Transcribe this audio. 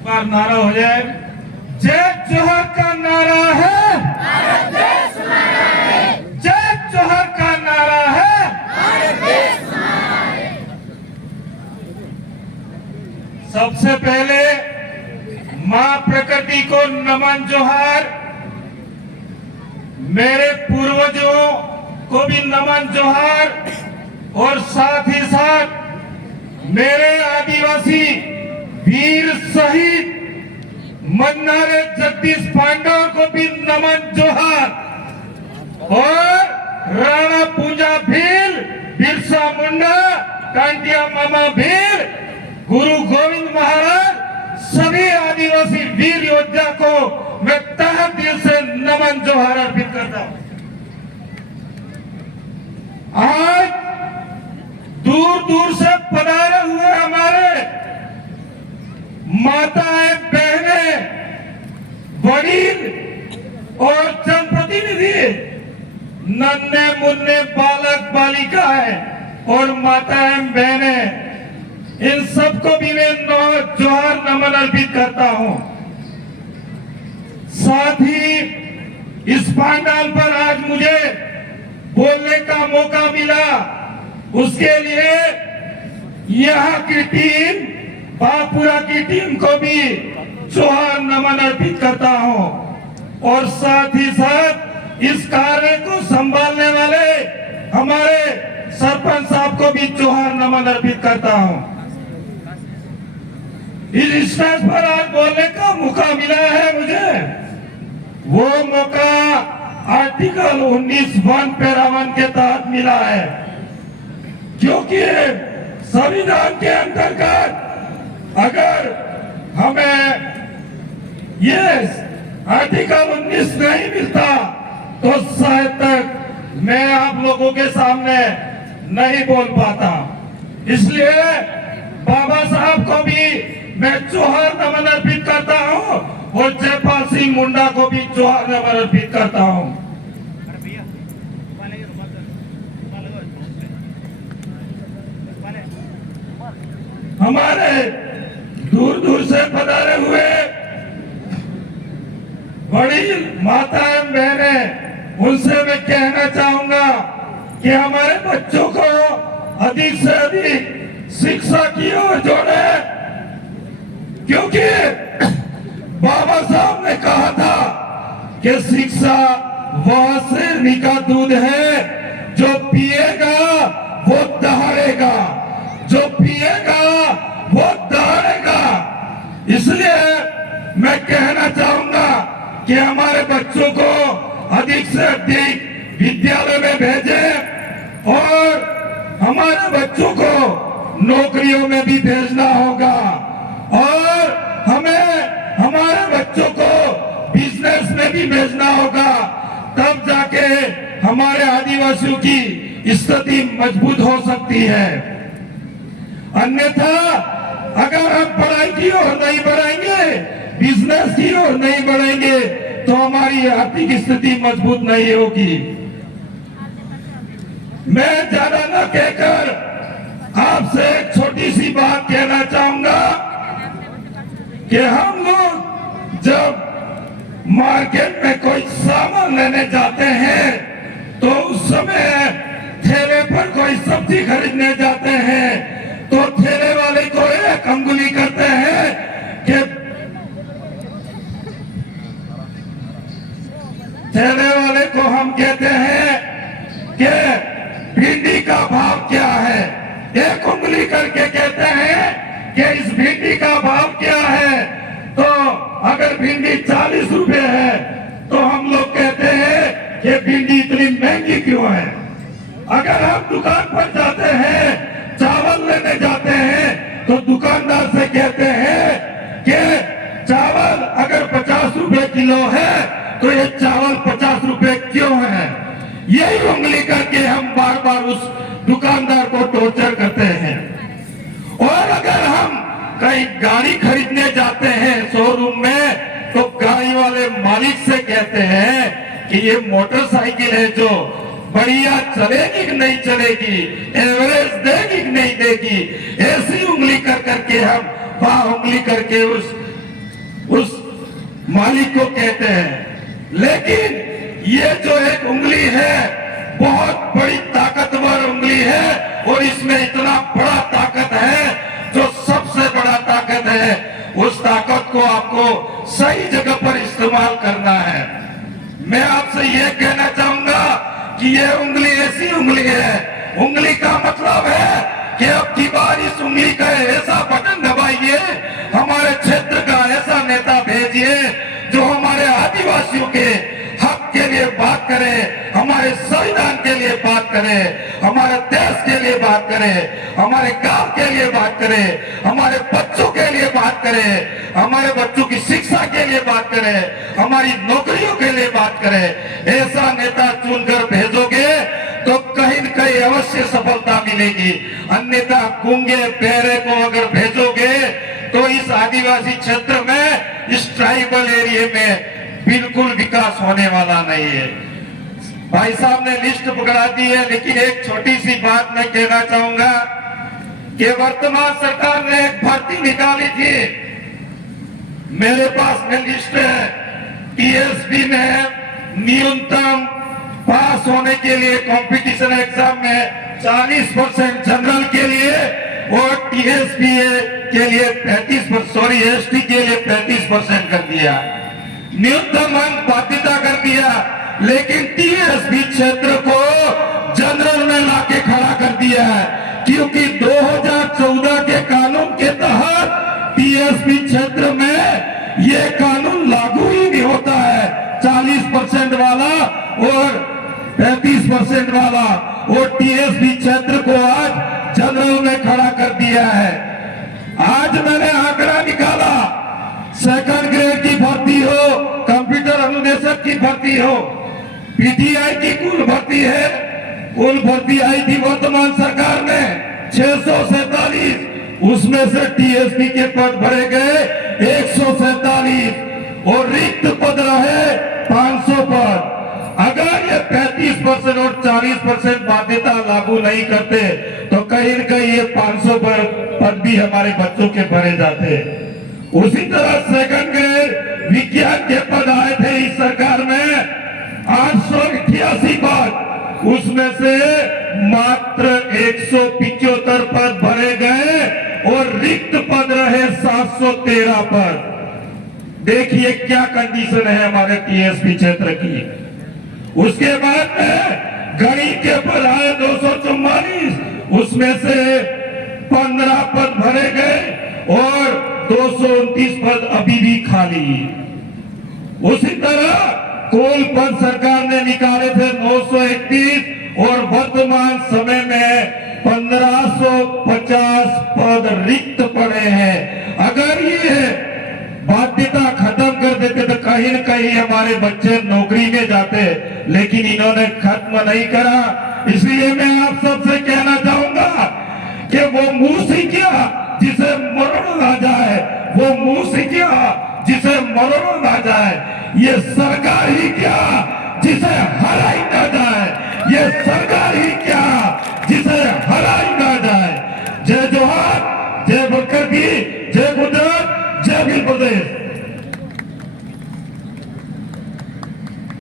बार नारा हो जाए। जय जोहर का नारा है, भारत देश हमारा है। जय जोहर का नारा है, भारत देश हमारा है। सबसे पहले मां प्रकृति को नमन जोहार, मेरे पूर्वजों को भी नमन जोहार, और साथ ही साथ मेरे आदिवासी वीर शहीद मन्नारे जगदीश पांडव को भी नमन जोहार, और राणा पूंजा भील, बिरसा मुंडा, कांटिया मामा भील, गुरु गोविंद महाराज, सभी आदिवासी वीर योद्धा को मैं तहे दिल से नमन जोहार अर्पित करता हूं। आज दूर दूर से पधारे हुए हमारे माताएं, बहनें, वडील और जनप्रतिनिधि, नन्हे मुन्ने बालक बालिकाएं और माताएं, बहनें, इन सबको भी मैं जोहार नमन अर्पित करता हूं। साथ ही इस पंडाल पर आज मुझे बोलने का मौका मिला, उसके लिए यहाँ की टीम, बापुरा की टीम को भी जोहार नमन अर्पित करता हूं, और साथ ही साथ इस कार्य को संभालने वाले हमारे सरपंच साहब को भी जोहार नमन अर्पित करता हूं। इस स्टेज पर आज बोलने का मौका मिला है मुझे, वो मौका आर्टिकल 19(1) पैरा-1 के तहत मिला है, क्योंकि संविधान के अंतर्गत अगर हमें ये आर्टिकल 19 नहीं मिलता तो शायद तक मैं आप लोगों के सामने नहीं बोल पाता। इसलिए बाबा साहब को भी मैं जोहार नमन अर्पित करता हूं, और जयपाल सिंह मुंडा को भी जोहार नमन अर्पित करता हूं। हमारे दूर दूर से पधारे हुए वडील, माताएं, बहनें, उनसे मैं कहना चाहूंगा कि हमारे बच्चों को अधिक से अधिक शिक्षा की ओर जोड़े, क्योंकि बाबा साहब ने कहा था कि शिक्षा वह शेरनी का दूध है, जो पिएगा वो दहाड़ेगा, जो पिएगा वो दहाड़ेगा। इसलिए मैं कहना चाहूंगा कि हमारे बच्चों को अधिक से अधिक विद्यालय में भेजें, और हमारे बच्चों को नौकरियों में भी भेजना होगा, और हमें हमारे बच्चों को बिजनेस में भी भेजना होगा, तब जाके हमारे आदिवासियों की स्थिति मजबूत हो सकती है। अन्यथा अगर हम पढ़ाई की ओर नहीं बढ़ेंगे, बिजनेस की ओर नहीं बढ़ेंगे, तो हमारी आर्थिक स्थिति मजबूत नहीं होगी। मैं ज्यादा न कहकर आपसे एक छोटी सी बात कहना चाहूंगा कि हम लोग जब मार्केट में कोई सामान लेने जाते हैं तो उस समय ठेले पर कोई सब्जी खरीदने जाते हैं तो ठेले वाले को एक अंगुली करते हैं कि ठेले वाले को हम कहते हैं कि भिंडी का भाव क्या है, एक उंगली करके कहते हैं कि इस भिंडी का भाव क्या है। तो अगर भिंडी 40 रुपए है तो हम लोग कहते हैं कि भिंडी इतनी महंगी क्यों है। अगर हम दुकान पर जाते हैं, चावल लेने जाते हैं, तो दुकानदार से कहते हैं कि चावल अगर 50 रुपए किलो है तो ये चावल 50 रुपए क्यों है। यही उंगली करके हम बार बार उस दुकानदार को टॉर्चर करते हैं। और अगर हम कहीं गाड़ी खरीदने जाते हैं शोरूम में, तो गाड़ी वाले मालिक से कहते हैं कि ये मोटरसाइकिल है जो बढ़िया चलेगी कि नहीं चलेगी, एवरेज देगी कि नहीं देगी। ऐसी उंगली कर करके हम वहां उंगली करके उस उस मालिक को कहते हैं। लेकिन ये जो एक उंगली है बहुत बड़ी ताकतवर उंगली है और इसमें इतना बड़ा ताकत है, जो सबसे बड़ा ताकत है, उस ताकत को आपको सही जगह पर इस्तेमाल करना है। मैं आपसे ये कहना चाहूंगा कि ये उंगली ऐसी उंगली है, उंगली का मतलब है कि अब की बार इस उंगली का ऐसा बटन दबाइए, हमारे क्षेत्र का ऐसा नेता भेजिए जो हमारे आदिवासियों के हक के लिए बात करे, हमारे संविधान के लिए बात करे, हमारे देश के लिए बात करे, हमारे गांव के लिए बात करे, हमारे बच्चों के लिए बात करे, हमारे बच्चों की शिक्षा के लिए बात करे, हमारी नौकरियों के लिए बात करे। ऐसा नेता चुनकर भेजोगे तो कहीं न कहीं अवश्य सफलता मिलेगी। अन्यथा गूंगे बहरे को अगर भेजोगे तो इस आदिवासी क्षेत्र में, इस ट्राइबल एरिया में बिल्कुल विकास होने वाला नहीं है। भाई साहब ने लिस्ट पकड़ा दी है, लेकिन एक छोटी सी बात मैं कहना चाहूंगा कि वर्तमान सरकार ने एक भर्ती निकाली थी, मेरे पास में लिस्ट है। टीएसपी में न्यूनतम पास होने के लिए कंपटीशन एग्जाम में 40% जनरल के लिए और टीएसपी के लिए 35%, एसटी के लिए 35% कर दिया, न्यूनतम अंक बाध्यता कर दिया। लेकिन टीएसपी क्षेत्र को जनरल में लाके खड़ा कर दिया है, क्योंकि 2014 के कानून के तहत टीएसपी क्षेत्र में ये कानून लागू ही नहीं होता है। 40% वाला और 35% वाला, और टीएसपी क्षेत्र को आज जनरल में खड़ा कर दिया है। आज मैंने आंकड़ा निकाला, सेकंड ग्रेड की भर्ती हो, कंप्यूटर अनुदेशक की भर्ती हो, पीटीआई की कुल भर्ती है, कुल भर्ती आई थी वर्तमान सरकार में 647, उसमें से टीएसपी के पद भरे गए 147 और रिक्त पद रहे 500 पद। अगर ये 35% और 40% बाध्यता लागू नहीं करते तो कहीं न कहीं ये 500 पद भी हमारे बच्चों के भरे जाते। उसी तरह सेकंड ग्रेड विज्ञान के पद आए थे इस सरकार में 888 पद, उसमें से मात्र 175 पद भरे गए और रिक्त पद रहे 713 पद। देखिए क्या कंडीशन है हमारे टीएसपी क्षेत्र की। उसके बाद में गणित के पद आए 244, उसमें से 15 पद भरे गए और 229 पद अभी भी खाली। उसी तरह कुल पद सरकार ने निकाले थे 931 और वर्तमान समय में 1550 पद रिक्त पड़े हैं। अगर ये बाध्यता खत्म कर देते तो कहीं न कहीं हमारे बच्चे नौकरी में जाते, लेकिन इन्होंने खत्म नहीं करा। इसलिए मैं आप सबसे कहना चाहूंगा कि वो मूर्तियां जिसे मरण ना जाए, वो मूर्तियां जिसे मरण ना जाए, ये सरकार ही क्या जिसे हराई ना जाए, ये सरकार